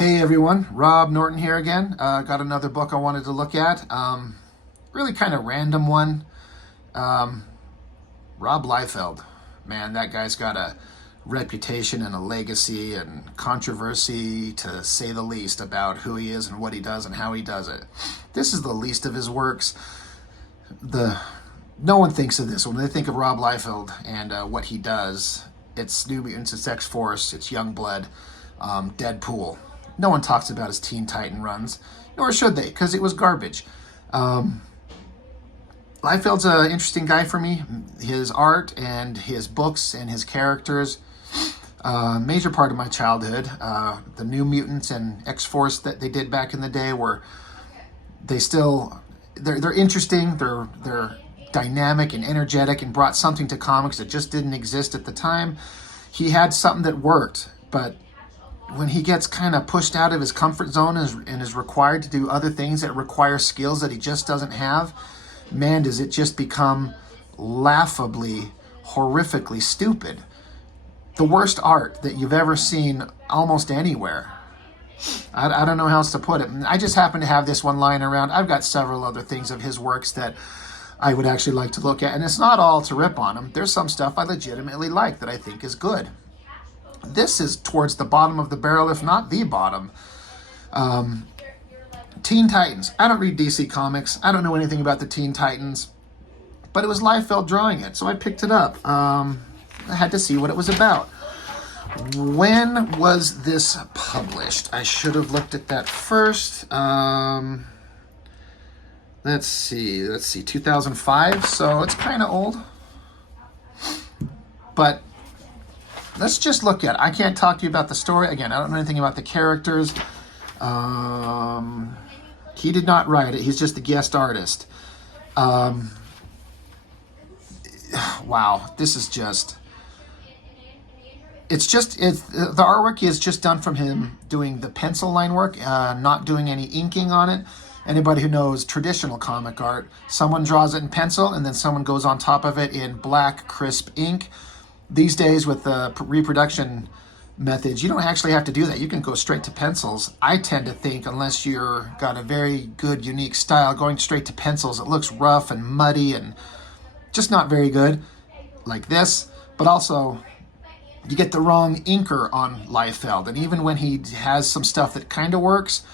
Hey everyone, Rob Norton here again. Got another book I wanted to look at. Really kind of random one. Rob Liefeld. Man, that guy's got a reputation and a legacy and controversy, to say the least, about who he is and what he does and how he does it. This is the least of his works. No one thinks of this. When they think of Rob Liefeld and what he does, it's New Mutants, it's X-Force, it's Youngblood, Deadpool. No one talks about his Teen Titan runs, nor should they, because it was garbage. Liefeld's an interesting guy for me. His art and his books and his characters, major part of my childhood. The New Mutants and X-Force that they did back in the day were, they're interesting, they're dynamic and energetic and brought something to comics that just didn't exist at the time. He had something that worked, but when he gets kind of pushed out of his comfort zone and is required to do other things that require skills that he just doesn't have, man, does it just become laughably, horrifically stupid. The worst art that you've ever seen almost anywhere. I don't know how else to put it. I just happen to have this one lying around. I've got several other things of his works that I would actually like to look at, and it's not all to rip on him. There's some stuff I legitimately like that I think is good. This is towards the bottom of the barrel, if not the bottom. Teen Titans. I don't read DC Comics. I don't know anything about the Teen Titans, but it was Liefeld drawing it, so I picked it up. I had to see what it was about. When was this published? I should have looked at that first. Let's see, 2005, so it's kind of old. But let's just look at it. I can't talk to you about the story. Again, I don't know anything about the characters. He did not write it. He's just a guest artist. Wow, this is just... the artwork is just done from him doing the pencil line work, not doing any inking on it. Anybody who knows traditional comic art, someone draws it in pencil and then someone goes on top of it in black, crisp ink. These days with the reproduction methods, you don't actually have to do that. You can go straight to pencils. I tend to think, unless you're got a very good, unique style, going straight to pencils, it looks rough and muddy and just not very good, like this. But also, you get the wrong inker on Liefeld. And even when he has some stuff that kind of works,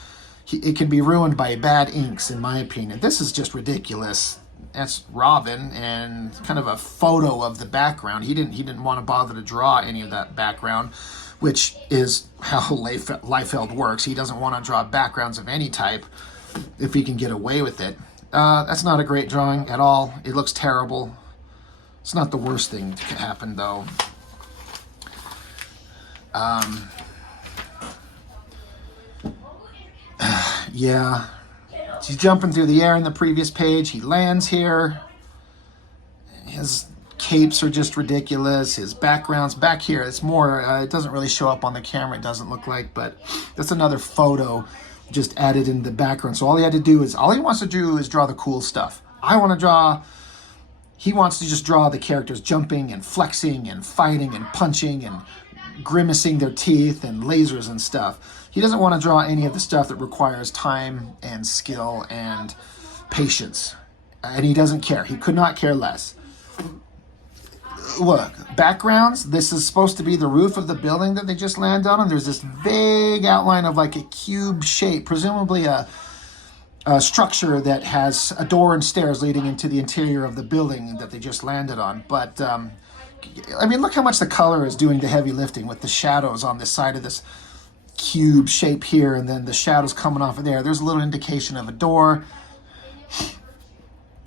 it can be ruined by bad inks, in my opinion. This is just ridiculous. That's Robin and kind of a photo of the background. He didn't want to bother to draw any of that background, which is how Liefeld works. He doesn't want to draw backgrounds of any type if he can get away with it. That's not a great drawing at all. It looks terrible. It's not the worst thing that could happen, though. Yeah. He's jumping through the air in the previous page. He lands here. His capes are just ridiculous. His background's back here. It's more, it doesn't really show up on the camera, it doesn't look like, but that's another photo just added in the background. So all he wants to do is draw the cool stuff. He wants to just draw the characters jumping and flexing and fighting and punching and grimacing their teeth and lasers and stuff. He doesn't want to draw any of the stuff that requires time and skill and patience. And he doesn't care. He could not care less. Look, backgrounds. This is supposed to be the roof of the building that they just landed on. And there's this vague outline of like a cube shape, presumably a structure that has a door and stairs leading into the interior of the building that they just landed on. But, I mean, look how much the color is doing the heavy lifting with the shadows on this side of this cube shape here, and then the shadows coming off of there. There's a little indication of a door.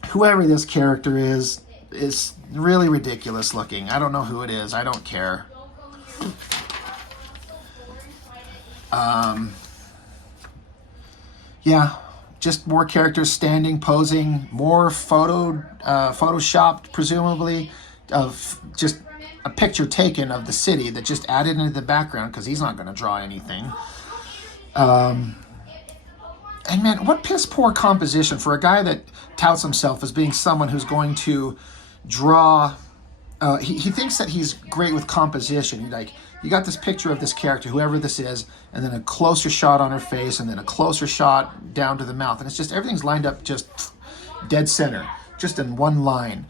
Whoever this character is really ridiculous looking. I don't know who it is. I don't care. Yeah, just more characters standing, posing, more photoshopped, presumably, of just a picture taken of the city that just added into the background, because he's not going to draw anything. And man, what piss poor composition for a guy that touts himself as being someone who's going to draw. He thinks that he's great with composition. Like, You got this picture of this character, whoever this is, and then a closer shot on her face, and then a closer shot down to the mouth. And it's just, everything's lined up just dead center, just in one line.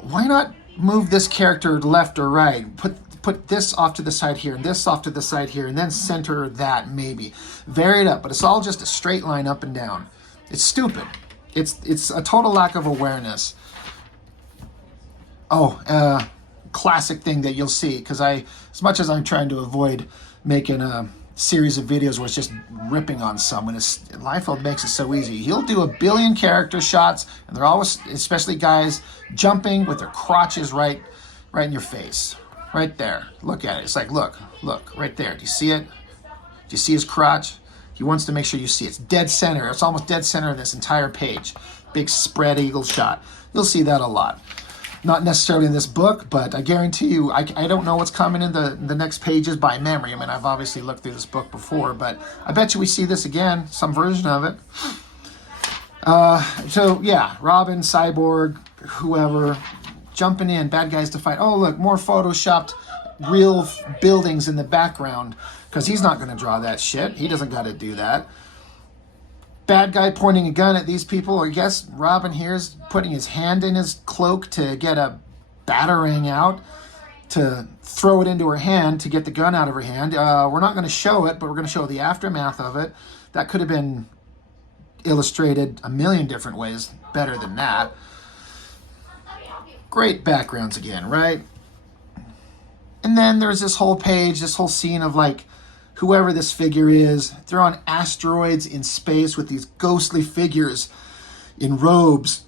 Why not move this character left or right? Put this off to the side here, and this off to the side here, and then center that maybe. Vary it up, but it's all just a straight line up and down. It's stupid. It's a total lack of awareness. Oh, classic thing that you'll see, because as much as I'm trying to avoid making a series of videos where it's just ripping on someone, Liefeld makes it so easy. He'll do a billion character shots, and they're always, especially guys, jumping with their crotches right in your face. Right there. Look at it. It's like, look, right there. Do you see it? Do you see his crotch? He wants to make sure you see it. It's dead center. It's almost dead center of this entire page. Big spread eagle shot. You'll see that a lot. Not necessarily in this book, but I guarantee you, I don't know what's coming in the next pages by memory. I mean, I've obviously looked through this book before, but I bet you we see this again, some version of it. So, yeah, Robin, Cyborg, whoever, jumping in, bad guys to fight. Oh, look, more photoshopped real buildings in the background, because he's not going to draw that shit. He doesn't got to do that. Bad guy pointing a gun at these people. I guess Robin here's putting his hand in his cloak to get a batarang out, to throw it into her hand to get the gun out of her hand. We're not going to show it, but we're going to show the aftermath of it. That could have been illustrated a million different ways better than that. Great backgrounds again, right? And then there's this whole page, this whole scene of like whoever this figure is. They're on asteroids in space with these ghostly figures in robes.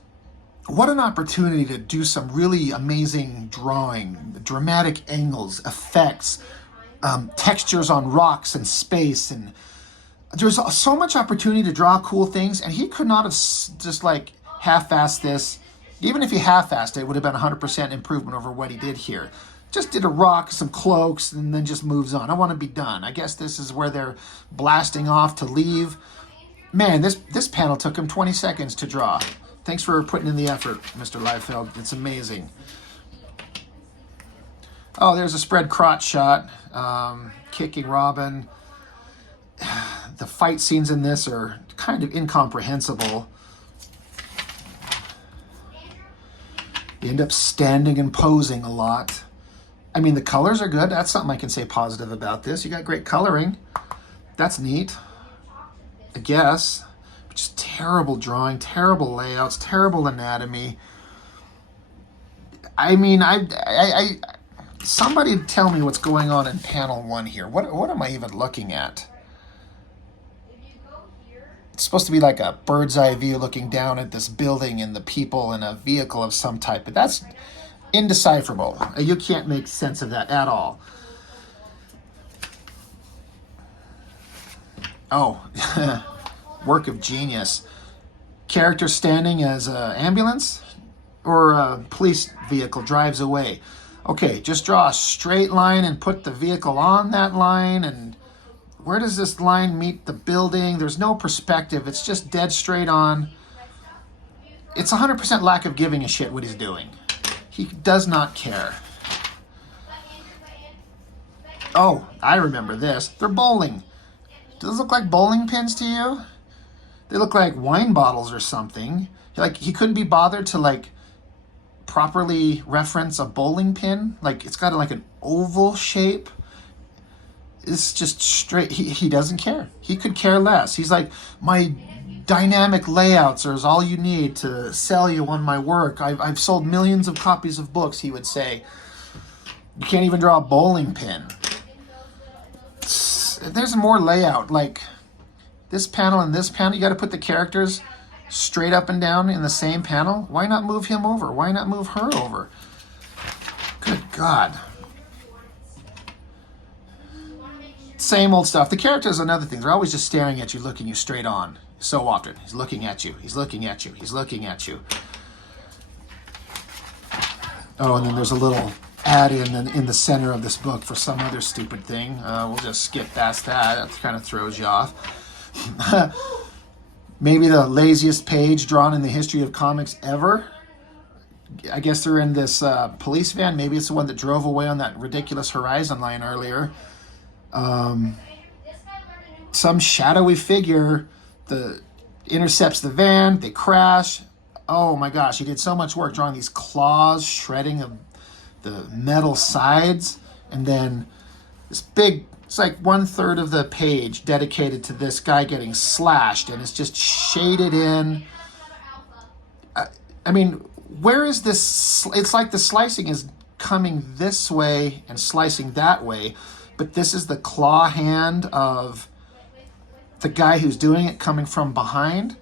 What an opportunity to do some really amazing drawing, dramatic angles, effects, textures on rocks and space. And there's so much opportunity to draw cool things, and he could not have just like half-assed this. Even if he half-assed it, it would have been 100% improvement over what he did here. Just did a rock, some cloaks, and then just moves on. I want to be done. I guess this is where they're blasting off to leave. Man, this panel took him 20 seconds to draw. Thanks for putting in the effort, Mr. Liefeld. It's amazing. Oh, there's a spread crotch shot. Kicking Robin. The fight scenes in this are kind of incomprehensible. You end up standing and posing a lot. I mean, the colors are good. That's something I can say positive about this. You got great coloring. That's neat, I guess. Just terrible drawing, terrible layouts, terrible anatomy. I mean, somebody tell me what's going on in panel 1 here. What am I even looking at? It's supposed to be like a bird's eye view looking down at this building and the people in a vehicle of some type, but that's indecipherable. You can't make sense of that at all. Oh, work of genius. Character standing as an ambulance or a police vehicle drives away. Okay, just draw a straight line and put the vehicle on that line, and where does this line meet the building? There's no perspective. It's just dead straight on. It's 100% lack of giving a shit what he's doing. He does not care. Oh, I remember this. They're bowling. Do those look like bowling pins to you? They look like wine bottles or something. Like, he couldn't be bothered to like properly reference a bowling pin. Like, it's got like an oval shape. It's just straight. He doesn't care. He could care less. He's like, my dynamic layouts are all you need to sell you on my work. I've sold millions of copies of books, he would say. You can't even draw a bowling pin. There's more layout. Like this panel and this panel, you got to put the characters straight up and down in the same panel. Why not move him over? Why not move her over? Good God. Same old stuff. The characters, another thing. They're always just staring at you, looking you straight on. So often. He's looking at you. He's looking at you. He's looking at you. Oh, and then there's a little add in the center of this book for some other stupid thing. We'll just skip past that. That kind of throws you off. Maybe the laziest page drawn in the history of comics ever. I guess they're in this police van. Maybe it's the one that drove away on that ridiculous Horizon line earlier. Some shadowy figure intercepts the van. They crash. Oh my gosh, he did so much work drawing these claws, shredding of the metal sides, and then this big, it's like 1/3 of the page dedicated to this guy getting slashed, and it's just shaded in. I mean, where is this? It's like the slicing is coming this way and slicing that way, but this is the claw hand of the guy who's doing it coming from behind,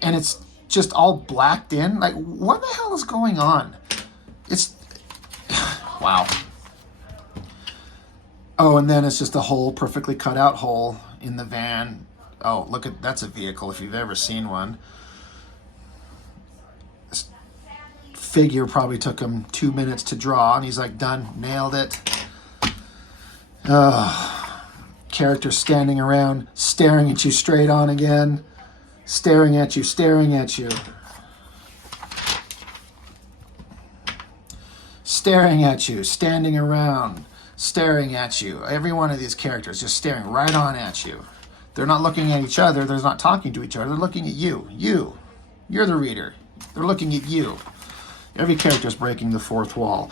and it's just all blacked in. Like, what the hell is going on? It's wow. Oh, and then it's just a hole, perfectly cut out hole in the van. Oh, look at, that's a vehicle if you've ever seen one. This figure probably took him 2 minutes to draw, and he's like, done, nailed it. Character standing around, staring at you straight on again, staring at you, staring at you. Staring at you, standing around, staring at you. Every one of these characters just staring right on at you. They're not looking at each other. They're not talking to each other. They're looking at you. You. You're the reader. They're looking at you. Every character is breaking the fourth wall.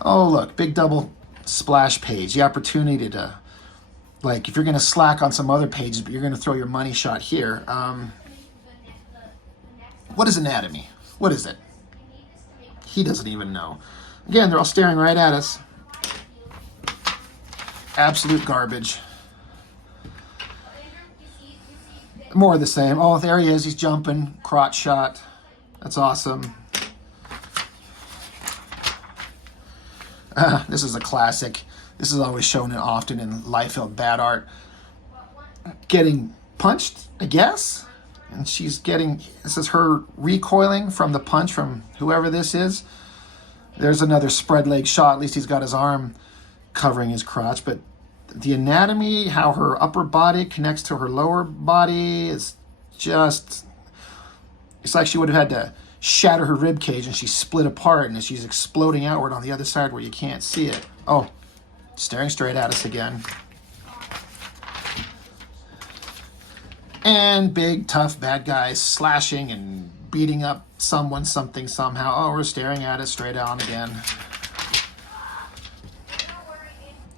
Oh, look, big double splash page. The opportunity to, like, if you're going to slack on some other pages, but you're going to throw your money shot here. What is anatomy? What is it? He doesn't even know. Again, they're all staring right at us. Absolute garbage. More of the same. Oh, there he is. He's jumping. Crotch shot. That's awesome. This is a classic. This is always shown often in Liefeld bad art. Getting punched, I guess? And she's getting... This is her recoiling from the punch from whoever this is. There's another spread leg shot. At least he's got his arm covering his crotch. But the anatomy, how her upper body connects to her lower body is just... It's like she would have had to shatter her rib cage and she's split apart and she's exploding outward on the other side where you can't see it. Oh, staring straight at us again. And big, tough bad guys slashing and beating up someone, something, somehow. Oh, we're staring at it straight on again.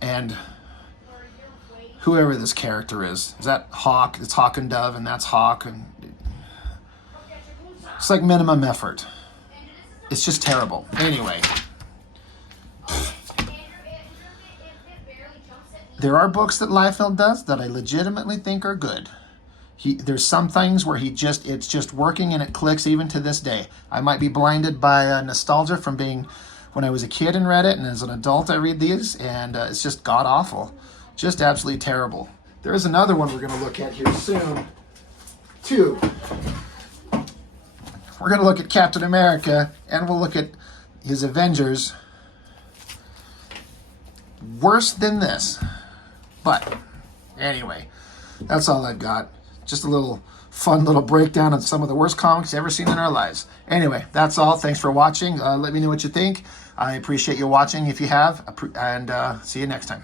And whoever this character is that Hawk? It's Hawk and Dove, and that's Hawk. And it's like minimum effort. It's just terrible. Anyway. There are books that Liefeld does that I legitimately think are good. There's some things where it's just working and it clicks even to this day. I might be blinded by nostalgia from being when I was a kid and read it, and as an adult I read these, and it's just god-awful. Just absolutely terrible. There is another one we're going to look at here soon, too. We're going to look at Captain America, and we'll look at his Avengers. Worse than this. But, anyway, that's all I've got. Just a little fun little breakdown of some of the worst comics ever seen in our lives. Anyway, that's all. Thanks for watching. Let me know what you think. I appreciate you watching if you have. And see you next time.